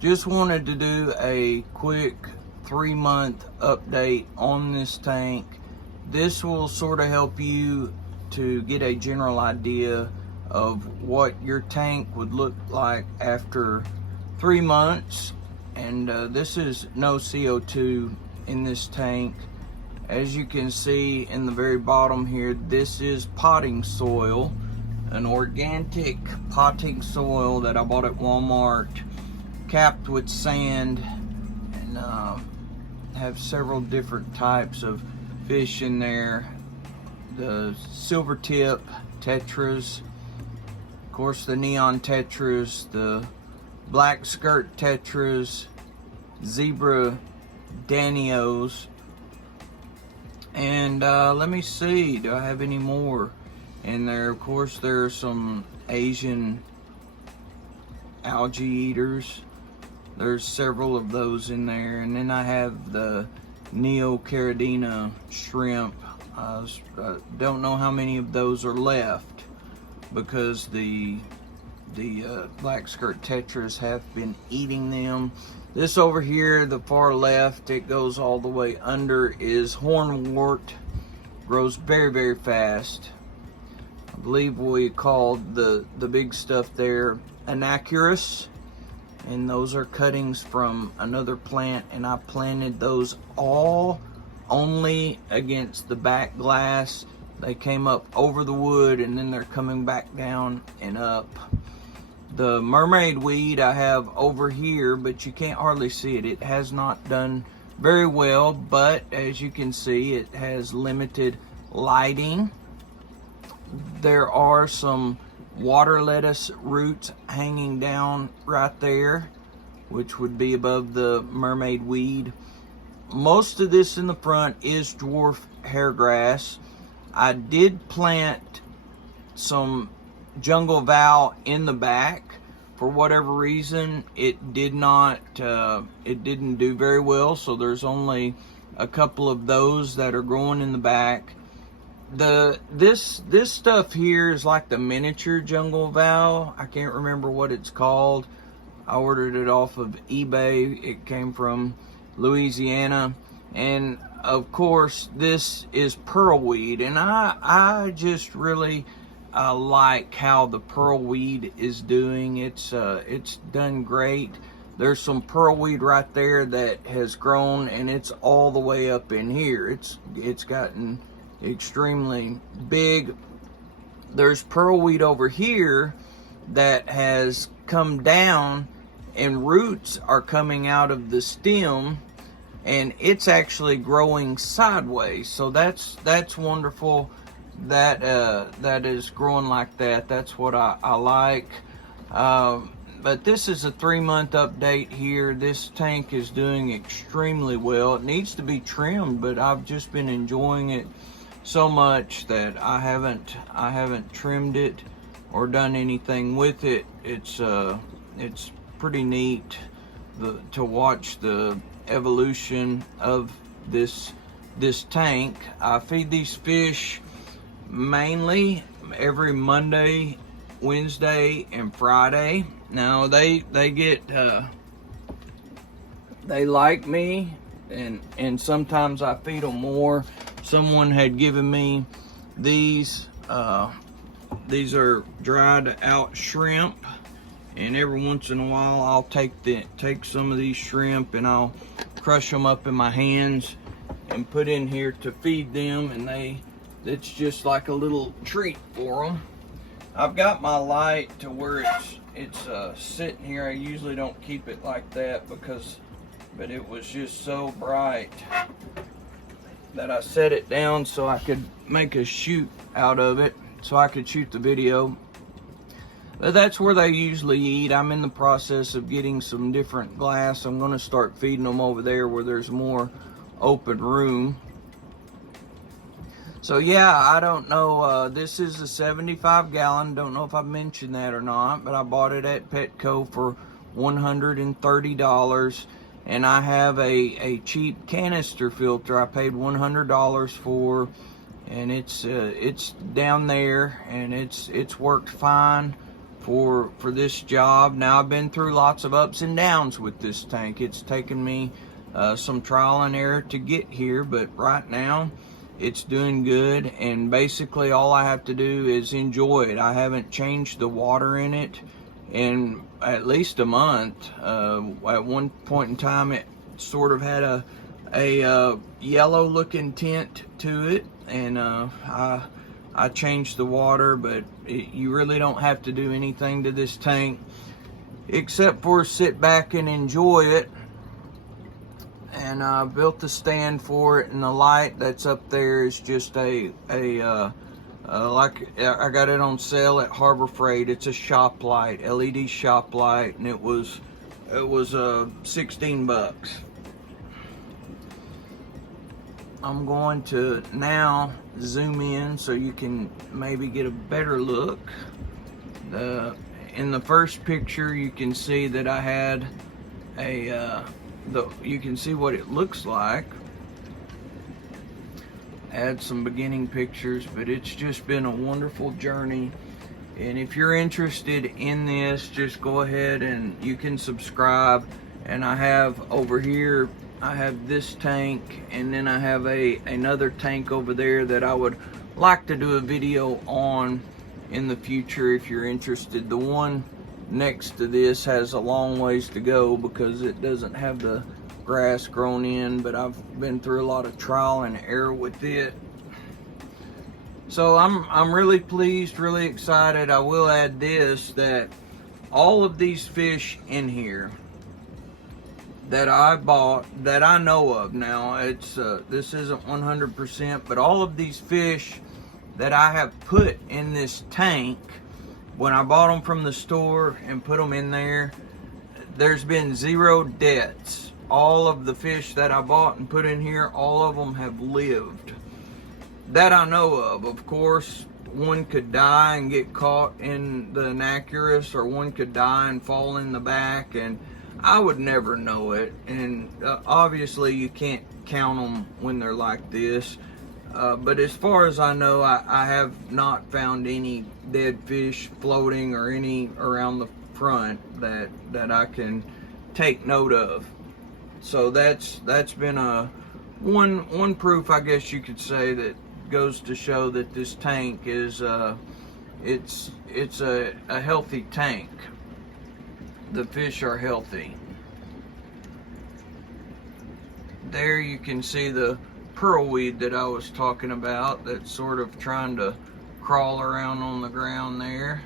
Just wanted to do a quick 3-month update on this tank. This will sort of help you to get a general idea of what your tank would look like after 3 months. And this is no CO2 in this tank. As you can see in the very bottom here, this is potting soil, an organic potting soil that I bought at Walmart, capped with sand, and have several different types of fish in there. The silver tip tetras, of course the neon tetras, the black skirt tetras, zebra danios, and let me see, do I have any more in there? Of course there are some Asian algae eaters. There's several of those in there, and then I have the neocaridina shrimp. I don't know how many of those are left because the black skirt tetras have been eating them. This over here, the far left, it goes all the way under, is hornwort. Grows very, very fast. I believe we called the big stuff there anacarus. And those are cuttings from another plant, and I planted those all only against the back glass. They came up over the wood, and then they're coming back down and up. The mermaid weed I have over here, but you can't hardly see it. It has not done very well, but as you can see, it has limited lighting. There are some water lettuce roots hanging down right there, which would be above the mermaid weed. Most of this in the front is dwarf hairgrass. I did plant some jungle val in the back. For whatever reason, it didn't do very well, so there's only a couple of those that are growing in the back. This stuff here is like the miniature jungle val. I can't remember what it's called. I ordered it off of eBay. It came from Louisiana, and of course this is pearlweed, and I just really like how the pearlweed is doing. It's done great. There's some pearlweed right there that has grown, and it's all the way up in here. It's gotten extremely big. There's pearlweed over here that has come down, and roots are coming out of the stem, and it's actually growing sideways. So that's wonderful. That is growing like that. That's what I like. But this is a 3-month update here. This tank is doing extremely well. It needs to be trimmed, but I've just been enjoying it so much that I haven't trimmed it or done anything with it. It's pretty neat to watch the evolution of this tank. I feed these fish mainly every Monday, Wednesday, and Friday. Now they get they like me, and sometimes I feed them more. Someone had given me these are dried out shrimp, and every once in a while I'll take some of these shrimp and I'll crush them up in my hands and put in here to feed them, and it's just like a little treat for them. I've got my light to where it's sitting here. I usually don't keep it like that but it was just so bright that I set it down so I could make a shoot out of it, so I could shoot the video. But that's where they usually eat. I'm in the process of getting some different glass. I'm going to start feeding them over there where there's more open room. So yeah, I don't know, this is a 75 gallon, don't know if I mentioned that or not, but I bought it at Petco for $130, and I have a cheap canister filter I paid $100 for, and it's down there, and it's worked fine for this job. Now, I've been through lots of ups and downs with this tank. It's taken me some trial and error to get here, but right now it's doing good, and basically all I have to do is enjoy it. I haven't changed the water in it in at least a month. At one point in time, it sort of had a yellow looking tint to it, and I changed the water, but you really don't have to do anything to this tank except for sit back and enjoy it. And I built the stand for it, and the light that's up there is just like I got it on sale at Harbor Freight. It's a shop light, LED shop light, and it was 16 bucks. I'm going to now zoom in so you can maybe get a better look. In the first picture, you can see that I had you can see what it looks like. Add some beginning pictures, but it's just been a wonderful journey. And if you're interested in this, just go ahead and you can subscribe. And I have over here, I have this tank, and then I have another tank over there that I would like to do a video on in the future if you're interested. The one next to this has a long ways to go because it doesn't have the grass grown in, but I've been through a lot of trial and error with it. So I'm really pleased, really excited. I will add this, that all of these fish in here that I bought, that I know of now, it's this isn't 100%, but all of these fish that I have put in this tank, when I bought them from the store and put them in there, there's been 0 deaths. All of the fish that I bought and put in here, all of them have lived. That I know of. Of course, one could die and get caught in the nacurus, or one could die and fall in the back, and I would never know it. And obviously you can't count them when they're like this. But as far as I know, I have not found any dead fish floating or any around the front that I can take note of. So that's been one proof, I guess you could say, that goes to show that this tank is it's a healthy tank. The fish are healthy. There you can see the pearlweed that I was talking about, that's sort of trying to crawl around on the ground there.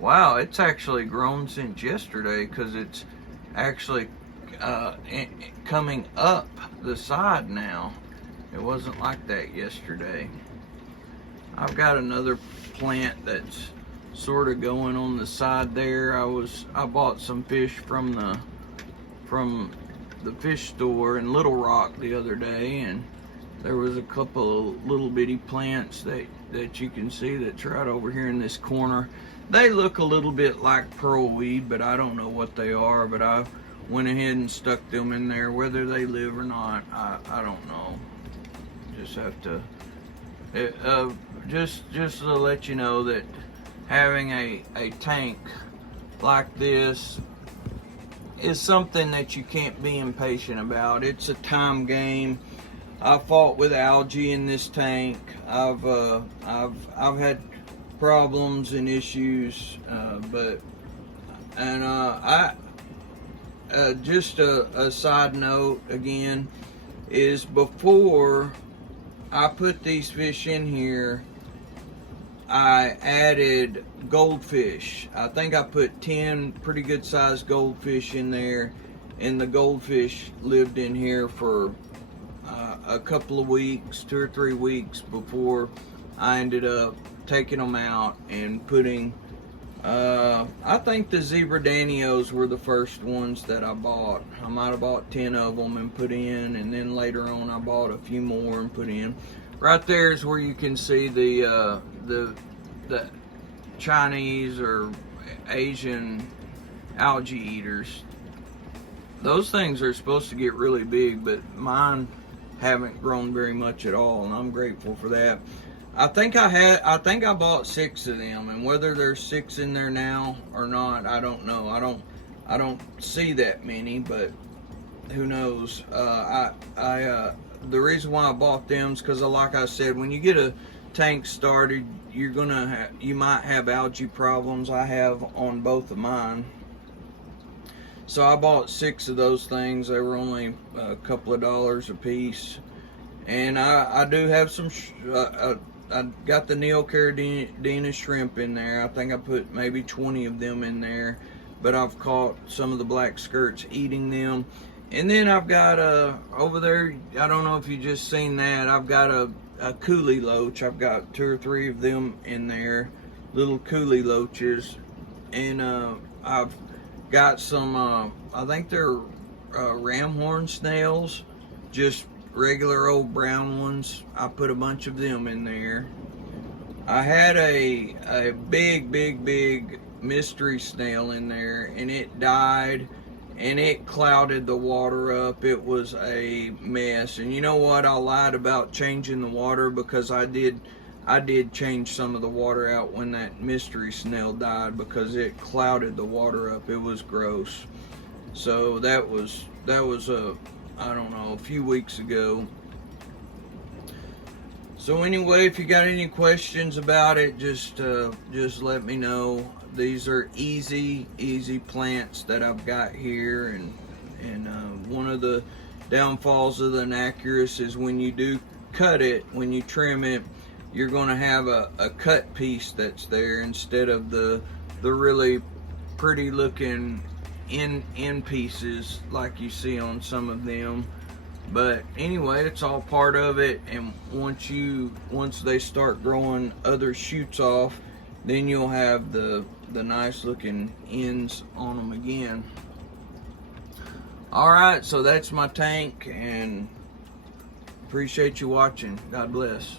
Wow, it's actually grown since yesterday, because it's actually coming up the side now. It wasn't like that yesterday. I've got another plant that's sort of going on the side there. I bought some fish from the fish store in Little Rock the other day, and there was a couple of little bitty plants that you can see that's right over here in this corner. They look a little bit like pearlweed, but I don't know what they are. But I went ahead and stuck them in there. Whether they live or not, I don't know. Just have to just to let you know that having a tank like this is something that you can't be impatient about. It's a time game. I fought with algae in this tank. I've had problems and issues, just a side note again is, before I put these fish in here, I added goldfish. I think I put 10 pretty good sized goldfish in there, and the goldfish lived in here for a couple of weeks, 2 or 3 weeks, before I ended up taking them out and putting I think the zebra danios were the first ones that I bought. I might have bought 10 of them and put in, and then later on I bought a few more and put in. Right there is where you can see the Chinese or Asian algae eaters. Those things are supposed to get really big, but mine haven't grown very much at all, and I'm grateful for that. I think I bought 6 of them, and whether there's 6 in there now or not, I don't know. I don't see that many, but who knows? The reason why I bought them is because, like I said, when you get a tank started, you might have algae problems. I have on both of mine. So I bought 6 of those things. They were only a couple of dollars a piece. And I do have some, I got the Neocaridina shrimp in there. I think I put maybe 20 of them in there. But I've caught some of the black skirts eating them. And then I've got over there, I don't know if you just seen that, I've got a coolie loach. I've got 2 or 3 of them in there, little coolie loaches. And I've got some, I think they're ram horn snails, just regular old brown ones. I put a bunch of them in there. I had a big mystery snail in there, and it died, and it clouded the water up. It was a mess. And you know what? I lied about changing the water, because I did change some of the water out when that mystery snail died, because it clouded the water up. It was gross. So that was I don't know, a few weeks ago. So anyway, if you got any questions about it, just let me know. These are easy plants that I've got here, and one of the downfalls of the Aquarius is when you do cut it, when you trim it, you're going to have a cut piece that's there instead of the really pretty looking end pieces like you see on some of them. But anyway, it's all part of it, and once they start growing other shoots off, then you'll have the nice looking ends on them again. Alright, so that's my tank, and appreciate you watching. God bless.